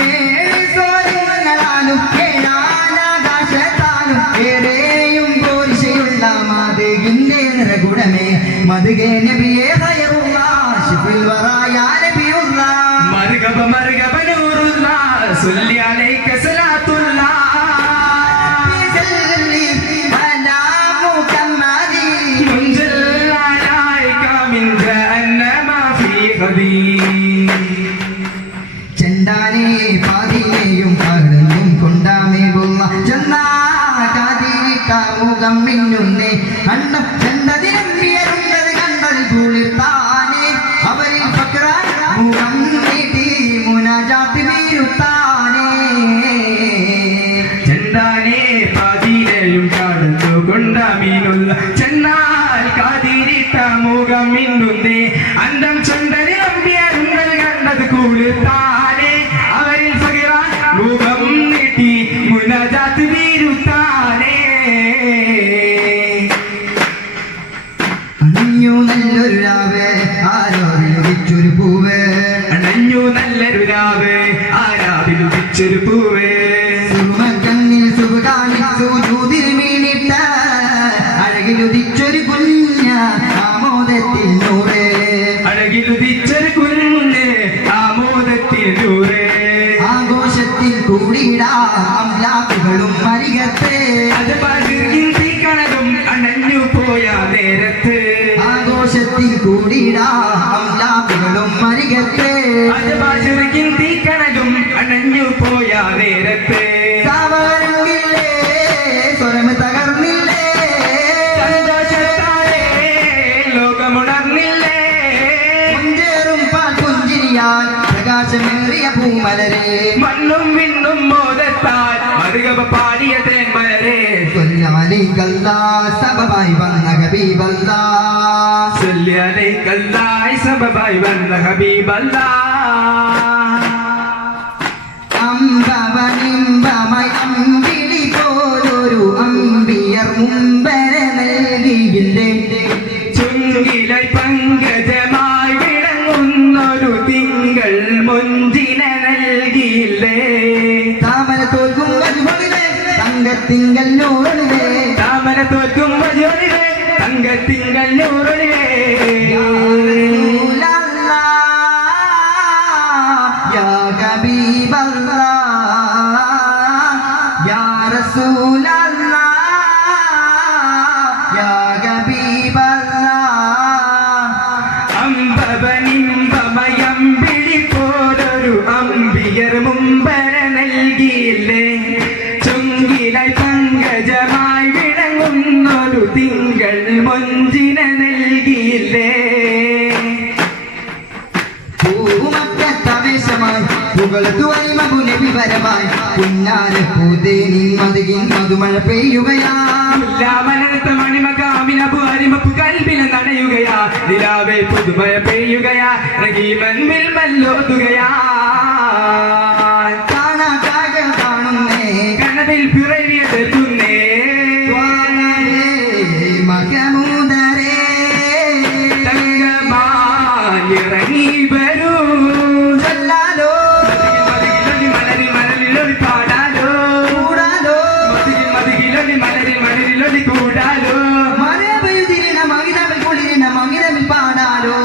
ഏഴ് സോലങ്ങളാലും ഏഴാനാകാശത്താലും ഏറെയും പോരിശയുള്ള മധുകിന്റെ നിറകുടമേ മധുകേ നബിയെ ഹയറുള്ള ശിഫിൽ വറായ നബിയുള്ള മർഗബ മർഗബ നൂറുള്ള സല്ലി അലൈക സലാത്തുള്ള അലാ മുഹമ്മദി منزل عليك من جهنم في غدير ചെണ്ടാനെ പാതിനെയും കടന്നും കൊണ്ടാമേകുള്ള ചെന്നാകാതിരിക്കാമുഖം മിന്നുന്നേ കണ്ണം ചെണ്ടതിരമ്പിയരുന്നത് കണ്ടൽ കുളിർത്താനേ അവരിൽ ഫക്രാൻ മുഖം നീട്ടി മുനജാത്ത് വീരുത്താനേ ചെണ്ടാനെ പാതിരയും കടന്നു കൊണ്ടമീനുള്ള ചെന്നാൽ കാതിരിട്ട മുഖം മിന്നുന്നേ അന്തം ചെണ്ടതിരമ്പിയരുന്നത് കണ്ടത് കുളിർത്താനേ അവരിൽ ഫക്രാൻ മുഖം നീട്ടി മുനജാത്ത് വീരുത്താനേ അണിഞ്ഞു നല്ലൊരു രാവേ ആരോ വിളിച്ചൊരു പൂവേ അണഞ്ഞു നല്ലൊരു രാവ് ആരാവിൽ ഉദിച്ചൊരു പൂവേ സുറുമക്കണ്ണിൽ സുഖാനിച്ചു ജൂതിരിമീനിട്ട അഴകിലുദിച്ചൊരു കുഞ്ഞ ആമോദത്തിൽ നൂറേ അഴകിലുദിച്ചൊരു കുഞ്ഞ് ആമോദത്തിനൂറേ ആഘോഷത്തിൽ കൂടിയിടാം അംലാക്കുകളും മരികത്തെ അത് പതിർകിൻ തീക്കണതും അണഞ്ഞു പോയ നേരത്ത് ആഘോഷത്തിൽ കൂടിയിടാം അംലാക്കുകളും മരികത്തെ അത് പതിർകിൻ തീക്കണതും അണഞ്ഞു പോയ നേരത്ത് സാവരങ്ങില്ലേ സ്വരം തകർന്നില്ലേ സന്തോഷത്താലേ ലോകമുണർന്നില്ലേ മുഞ്ചേറും പാൽ പുഞ്ചിരിയാൽ പ്രകാശമേറിയ പൂമലരെ മണ്ണും വിണ്ണും മോദത്താൽ മറുകവ പാടിയ തേന്മലരെ കൊല്ലമലിക്കല്ലാ സബബായി വന്ന ഹബീബല്ലാ സല്ലി അലൈക്കല്ലാഹി സബബായി വന്ന ഹബീബല്ലാ അമ്പവനിമ്പമായി അമ്പിളി പോലൊരു അമ്പിയർ മുമ്പരെ നൽകിയില്ലേ ചുങ്കിലായി പങ്കജമായി വിളങ്ങുന്നൊരു തിങ്കൾ മുഞ്ചിനെ നൽകിയില്ലേ താമര തോൽക്കും വജുകളിലെ തങ്കത്തിങ്കൽ നൂറിലെ താമര തോൽക്കും വജോലിലെ തങ്കത്തിങ്കൾ നൂറിലെ യാ ഹബീബല്ലാ യാ റസൂലല്ലാ യാ ഹബീബല്ലാ അമ്പവനിമ്പമയം വിളിപ്പോലൊരു അമ്പിയർ മുമ്പര നൽകിയില്ലേ ചുങ്കിലായി പങ്കജമായി വിളങ്ങുന്നൊരു തിങ്കൾ മൊഞ്ചിനെ നൽകിയില്ലേ പൂമക്കത്തവേശമായി പുകളത്തു അരിമപുനബി വരമായി പുന്നാര പൂതേനിൻ മതുകിൻ മധുമഴ പെയ്യുകയാ മുല്ല നിലാമലർത്ത മണിമകാമിനബു അരിമപ്പു കൽബിൽ നനയുകയാ നിലാവേ പുതുമയ പെയ്യുകയാ റഹീമൻ വിൽമല്ലോതുകയാ കാണുന്നേ കനവിൽ പിറവിയെത്തുന്നേ മകമൂദരേ തങ്കമാലിറങ്ങി വരൂ ചൊല്ലാലോ മതികിലൊലി മലരിൽ മലരിലൊലി പാടാലോ കൂടാലോ മതികിലൊലി മലരിൽ മലരിലൊലി കൂടാലോ മരപയുതിരിന മകിതമിൽ കുളിരിന മകിതമിൽ പാടാലോ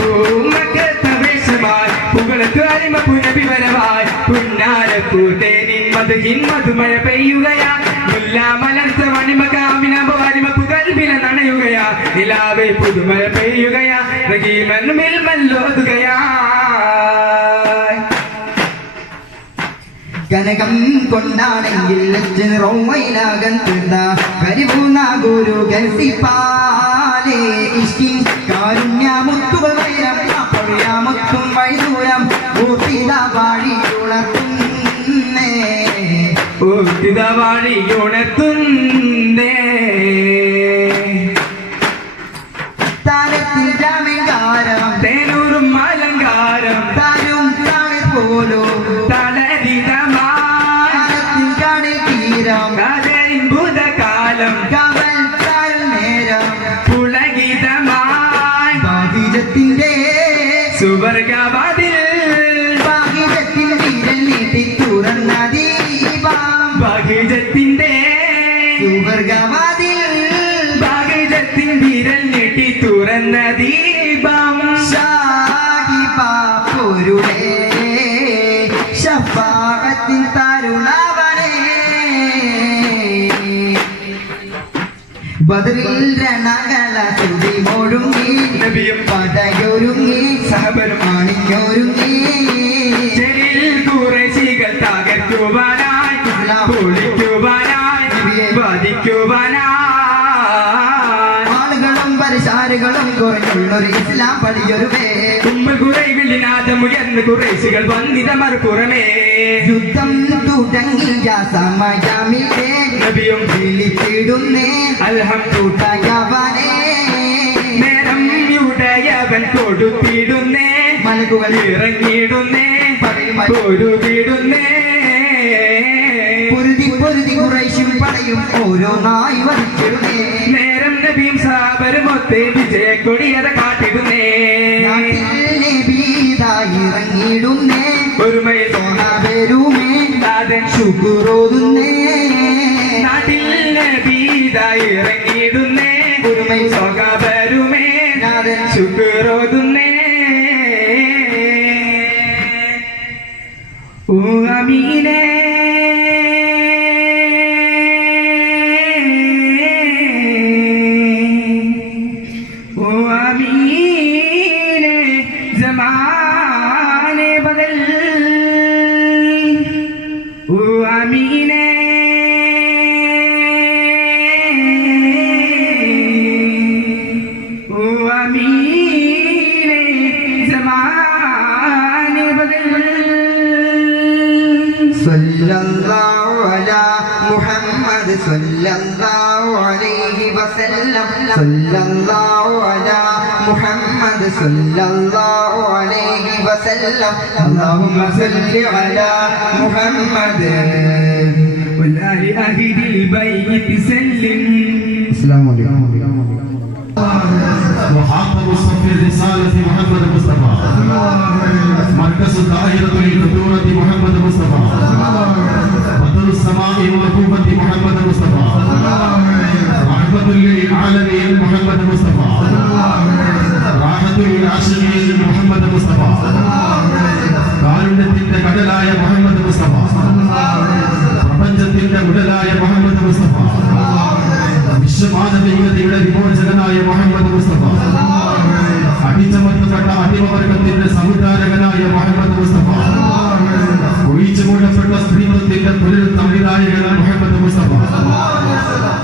പൂമക്കത്തവേശമായി പുകളത്തു അരിമ പുനവിവരമായി പുന്നാരക്കൂട്ടേനിൻ മധുഹിൻ മധുമഴ പെയ്യുകയാ മുല്ലാമലർത്ത മണിമകാമിനബു അരിമപ്പു കൽബിൽ നനയുകയാ നിലാവേ പുതുമഴ പെയ്യുകയാ റഹീമൻ വിൽമല്ലോതുകയാ കനകം കൊണ്ടാണെങ്കിൽ റൗവയിലാകൻ തീർന്ന കരിപൂർണ ഗുരു ഗസിപ്പാലേ ഇഷ്ടി കാരുണ്യമുത്തുകൾ വൈരം അപ്പൊഴിയാമുത്തും വൈദൂരം ഊർത്തിത വാഴി ഉണർത്തുന്നേ വാഴിയുണർത്തുന്നേ താരത്തിൽ ജാമികാരം തേനൂറും അലങ്കാരം താരും താളിൽ പോലും തളരിതമാരത്തിൻ കാണിൽ തീരം കഥരിൻ ഭൂതകാലം കവൽ താരും നേരം പുളകിതമായി ഭാഗിജത്തിന്റെ സുവർഗവാതിൽ ഭാഗിജത്തിൻ വീരൽ നീട്ടി തുറന്ന ദീപം ഭാഗ്യജത്തിന്റെ സുവർഗവാതിൽ ഭാഗ്യജത്തിൻ വിരൽ നീട്ടി തുറന്ന ദീപം ഷാഹിബാപ്പൊരുളേ ശഫാഅത്തിൻ തരുണവനേ ബദറിൽ രണകള തുടി മുഴുങ്ങി നബിയും പടയൊരുങ്ങി സഹബരും അണിഞ്ഞൊരുങ്ങി ചെറിൽ കുറേശികൾ തകർക്കുവാനായി പൊളിക്കുവാനായി വധിക്കുവാനായി ആളുകളും പരിശാരുകളും കുറഞ്ഞുള്ളൊരു ഇസ്ലാം പടിയൊരുവേ കുറൈവിളിനാഥമുയർന്ന് കുറേശികൾ വന്നിത മറുപുറമേ യുദ്ധം തുടങ്ങിയ സമയമില്ലേ നബിയും വിളിച്ചിടുന്നേ അൽഹംദുലില്ലാഹ് നേരം യുടയവൻ കൊടുത്തിടുന്നേ മലകുകൾ ഇറങ്ങിയിടുന്നേ പൊരുതിടുന്നേ പൊരുതി കുറേശും പടയും ഓരോന്നായി വധിച്ചിടുന്നേ നേരം നബിയും സാബരുമൊത്തേ വിജയക്കൊടിയത കാട്ടിടുന്നേ ഇറങ്ങിയിടുന്നേ ഒരുമയിൽ സോഹാബരുമേ നാഥൻ ശുക്രോതുന്നേ നാട്ടിൽ നബീതായി ഇറങ്ങിയിടുന്നേ ഒരുമൈ സ്വകാബരുമേ നാഥൻ ശുക്രോതുന്നേ ഓ അമീനേ ओ अमीने ज़माने बदल ओ अमीने ओ अमीने ज़माने बदल सल्लल्लाहु अला मुहम्मद सल्लल्लाहु अलैहि वसल्लम सल्लल्लाहु अला मुहम्मद सल्लल्लाहु अलैहि वसल्लम अल्लाहुम्मा सल्लि अला मुहम्मद والآل أهل البيت سلم السلام عليكم وخاتم الصف الرسالة محمد مصطفى مركز الدائرة للخطورة محمد مصطفى بدر السماء والكوفة محمد مصطفى رحمة للعالمين محمد مصطفى راحة للعاشقين محمد مصطفى കാരുണ്യത്തിന്റെ കടലായ മുഹമ്മദ് മുസ്തഫ പ്രപഞ്ചത്തിന്റെ ഉടലായ മുഹമ്മദ് മുസ്തഫ വിശ്വമാനവികതയുടെ വിമോചകനായ മുഹമ്മദ് മുസ്തഫ അടിച്ചമർത്തപ്പെട്ട അടിമവർഗത്തിന്റെ സംവിധാനകനായ മുഹമ്മദ് മുസ്തഫ ഒഴിച്ചുകൂടപ്പെട്ട സ്ത്രീത്വത്തിന്റെ പുനർ സംവിധായകനായ മുഹമ്മദ് മുസ്തഫ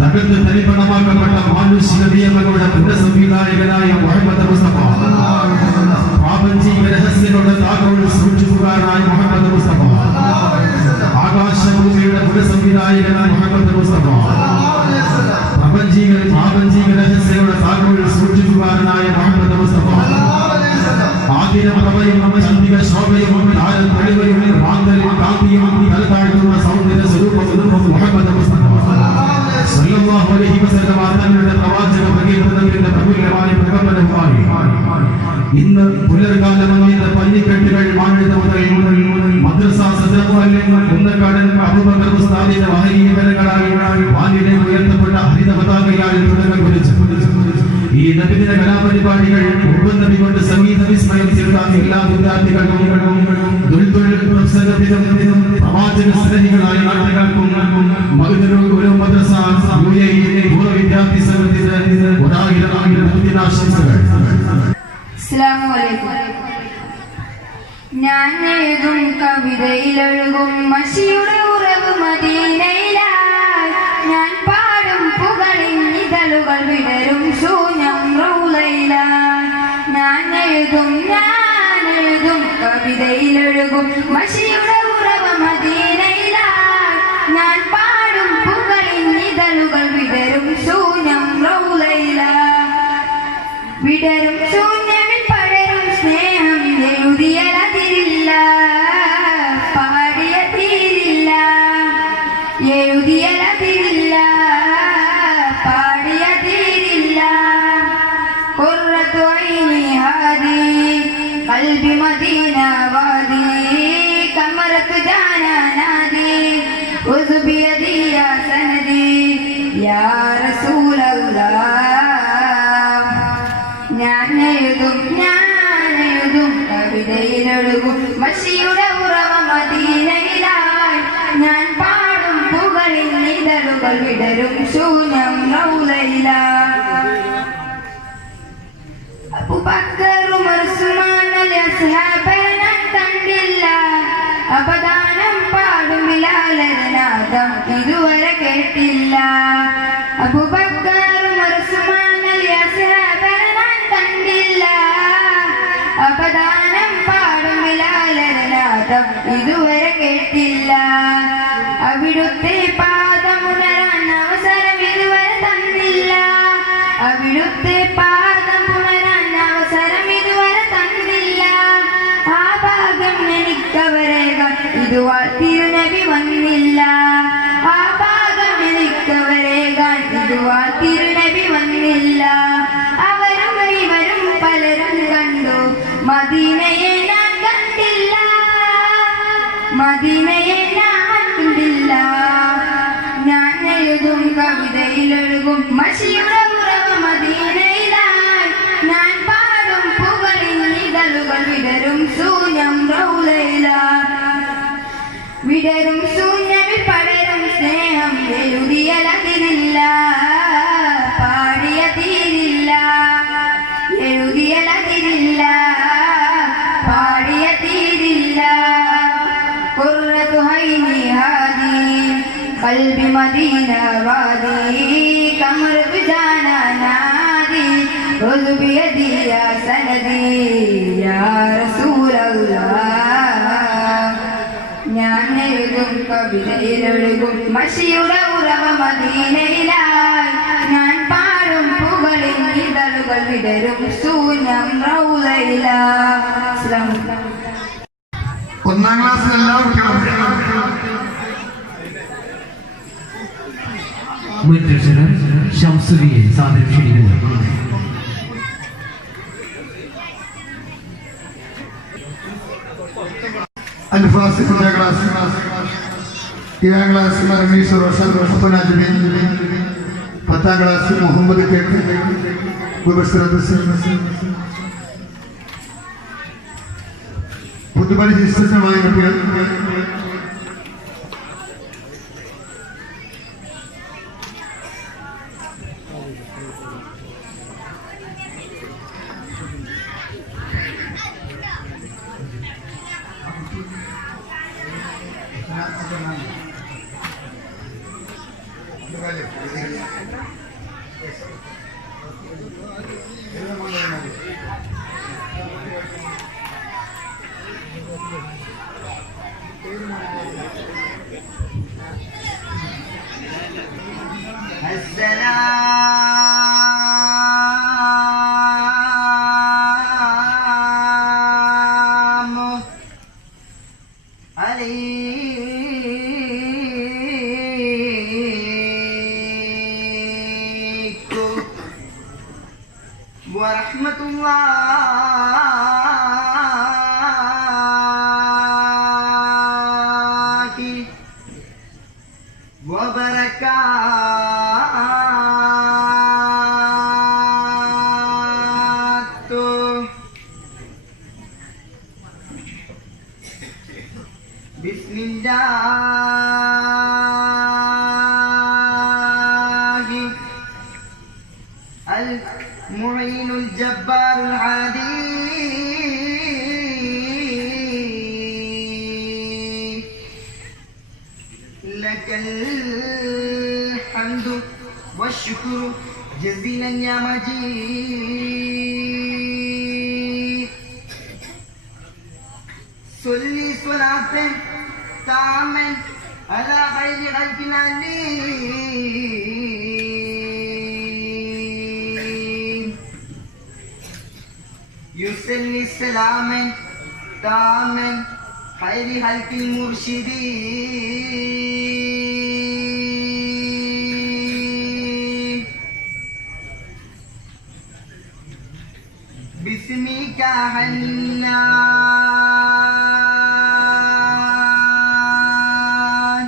തകർത്ത് തരിപ്പണമാക്കപ്പെട്ട മാനുഷിക നിയമങ്ങളുടെ പുനഃസംവിധായകനായ മുഹമ്മദ് മുസ്തഫ പ്രാപഞ്ചിക രഹസ്യങ്ങളുടെ താക്കോൽ സൂക്ഷിക്കുകാരനായ മുഹമ്മദ് മുസ്തഫ ആകാശഭൂമിയുടെ പുനഃസംവിധായകനായ മുഹമ്മദ് മുസ്തഫ പ്രാപഞ്ചിക രഹസ്യങ്ങളുടെ താക്കോൽ സൂക്ഷിക്കുവാനായ മുഹമ്മദ് മുസ്തഫ ആദിന പ്രഭയും ചന്ദ്രിക ശോഭയും താരം തെളിവയും മാന്തലിൽ കാന്തിയും തലതാഴ്ത്തുന്ന സൗന്ദര്യ സ്വരൂപം മുഹമ്മദ് മുസ്തഫ സല്ലല്ലാഹു അലൈഹി വസല്ലം തങ്ങളുടെ പ്രവാചക പ്രകീർത്തനത്തിന്റെ പ്രമുഖമായ പ്രകമ്പനവുമായി ഇന്ന് പുലർകാലമെന്ന പള്ളിക്കെട്ടുകൾ മാണിത മുതൽ മദ്രസ കുന്നക്കാടൻ അബൂബക്കർ ഉസ്താദിന്റെ വഹനീയകരങ്ങളായി വാനിലെ ഉയർത്തപ്പെട്ട ഹരിത പതാകയാൽ തുടങ്ങൽ കുറിച്ച് ഈ നബിദിന കലാപരിപാടികൾ നബി കൊണ്ട് സംഗീത വിസ്മയം തീർക്കാൻ എല്ലാ വിദ്യാർത്ഥികൾക്കും പ്രവാചക സ്നേഹികളായ നാട്ടുകാർക്കും ഒരു മദ്രസ പൂർവ്വ വിദ്യാർത്ഥി സംഘത്തിന്റെ ഒരായിരം ആശംസകൾ. അസ്സലാമു അലൈക്കും. ഞാൻ എഴുതും കവിതയിലൊഴുകും മഷിയുടെ ഉറവ് മദീനയിലായി. ഞാൻ പാടും പുകളിൻ ഇതളുകൾ വിടരും ശൂന്യം റൗളയിലായി. ഞാൻ എഴുതും കവിതയിലൊഴുകും മഷിയുടെ ഉറവ് മദീനയിലായി. ഞാൻ പാടും പുകളിൻ ഇതളുകൾ വിടരും ശൂന്യം റൗളയിലായി. വിടരും ശൂന്യമിൽ പടരും സ്നേഹം എഴുതിയതിരില്ല, പാടിയ തീരില്ല. എഴുതിയതിരില്ല, പാടിയ തീരില്ല. ഖുർറത്തു ഐനി ഹാദി ഖൽബി മദീന വാദി കമറത്തു ജാനാ നാദി ഉസ്ബി യദി യാ സനദി യാ റസൂലല്ലാഹ്. ഞാൻ എഴുതും കവിതയിലൊഴുകും മഷിയുടെ ഉറവ മദീനയിലായി. ഞാൻ പാടും പുകളിൻ ഇതളുകൾ വിടരും ശൂന്യം റൗളയിലായി. അബൂബക്കർ ഉമർ ഉസ്മാൻ അലി അസ്ഹാബിനെ ഞാൻ കണ്ടില്ല. അപദാനം പാടും ബിലാലിന്റെ നാദം ഇതുവരെ കേട്ടില്ല. അബൂബക്കർ ഉമർ ഉസ്മാൻ അലി അസ്ഹാബിനെ ഞാൻ കണ്ടില്ല. അപദാനം പാടും ബിലാലിന്റെ നാദം ഇതുവരെ കേട്ടില്ല. അവിടുത്തെ പാദമുണരാൻ അവസരം ഇതുവരെ തന്നില്ല. അവിടുത്തെ പാദമുണരാൻ അവസരം ഇതുവരെ തന്നില്ല. ആ ഭാഗ്യം എനിക്കവരേകാൻ ഇതുവാൾ തിരുനബി വന്നില്ല. ആ ഭാഗ്യം എനിക്കവരേകാൻ ഇതുവാൾ തിരുനബി വന്നില്ല. അവരും ഇവരും പലരും കണ്ടു, മദീനയെ ഞാൻ കണ്ടില്ല. മദീനയെ ഞാൻ കണ്ടില്ല. ഞാൻ എഴുതും കവിതയിലൊഴുകും മഷിയുടെ ഉറവ മദീനയിലായി. ഞാൻ പാടും പുകളിൻ ഇതളുകൾ വിടരും ശൂന്യം റൗളയിലായി. വിടരും ശൂന്യമിൽ പടരും സ്നേഹം എഴുതിയതിരില്ല, പാടിയ തീരില്ല. എഴുതിയതിരില്ല, പാടിയ തീരില്ല. ഖുർറത്തു ഐനി ഹാദി ഖൽബി മദീന വാദി കമറത്തു ജാനാ നാദി ഉസ്ബി യദി യാ സനദി യാ റസൂലല്ലാഹ്. ഞാൻ എഴുതും കവിതയിലൊഴുകും മഷിയുടെ ഉറവ മദീനയിലായി. ഞാൻ പാടും പുകളിൻ ഇതളുകൾ വിടരും ശൂന്യം റൗളയിലായി. ഒന്നാം ക്ലാസ്സിൽ എല്ലാ കുട്ടികളും മുൻരക്ഷകർ ശംസുവിയെ സാദരം ക്ഷണിക്കുന്നു. അൽഫാസ് ക്ലാസ് 7ാം ക്ലാസ് റമീസ് റോഷൻ ജബീൻ 10ാം ക്ലാസ് മുഹമ്മദ് കേക്ക് പുതുപരിശിഷ്ടമായ കുട്ടികൾ വറഹ്മത്തുള്ളാഹി വബറകാതുഹു. ബിസ്മില്ലാഹി അൽ മുഈനുൽ ജബ്ബാറുൽ ഹാദി ലക്കൽ ഹംദു വശുക്രു ജസീലൻ യാ മജീദ്. صلي صلاة تاما على خير خلق العليم. يصلي سلاما تاما خير خلق المرشدين. باسمك حنان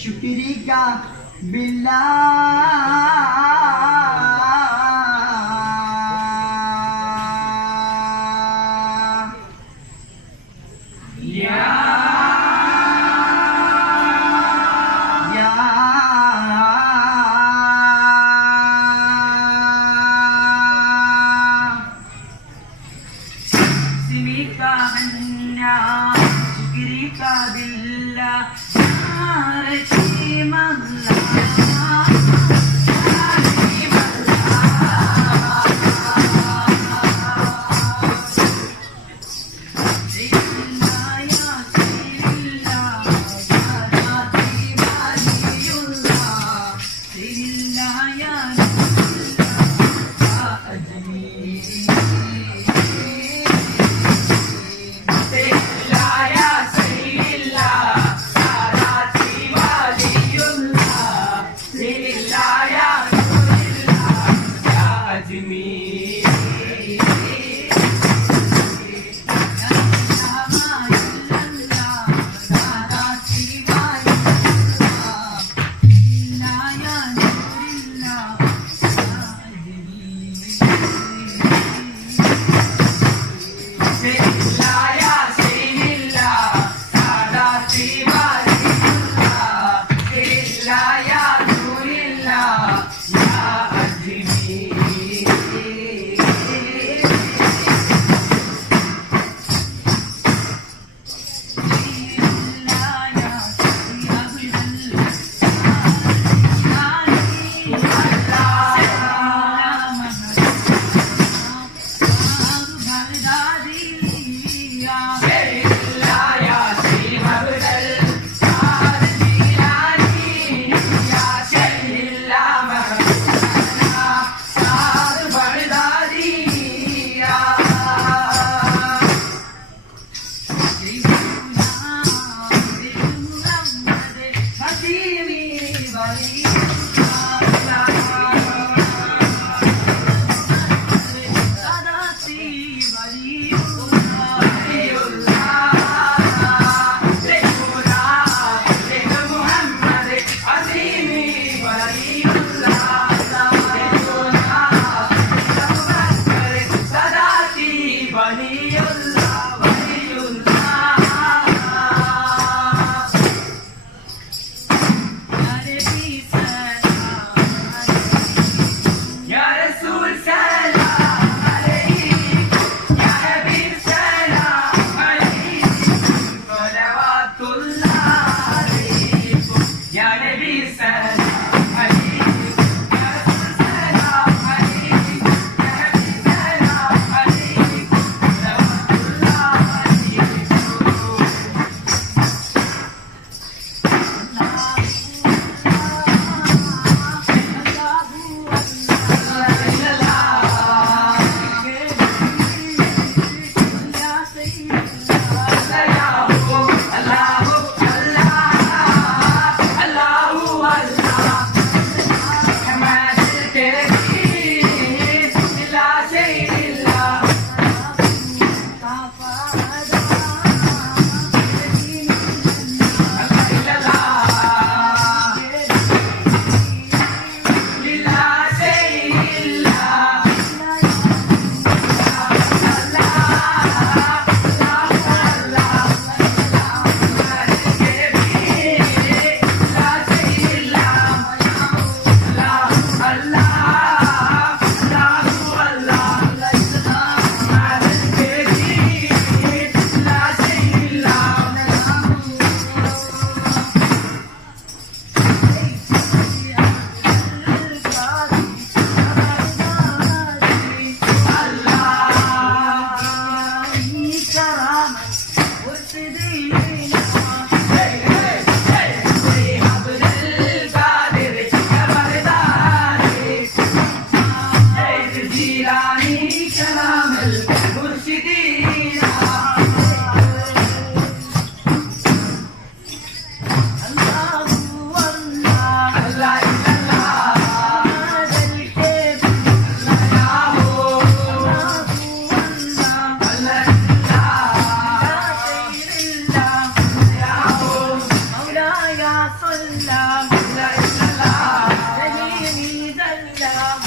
شكرك بالله يا باسمك حنان شكرك بالله يا رحيم الله Yeah.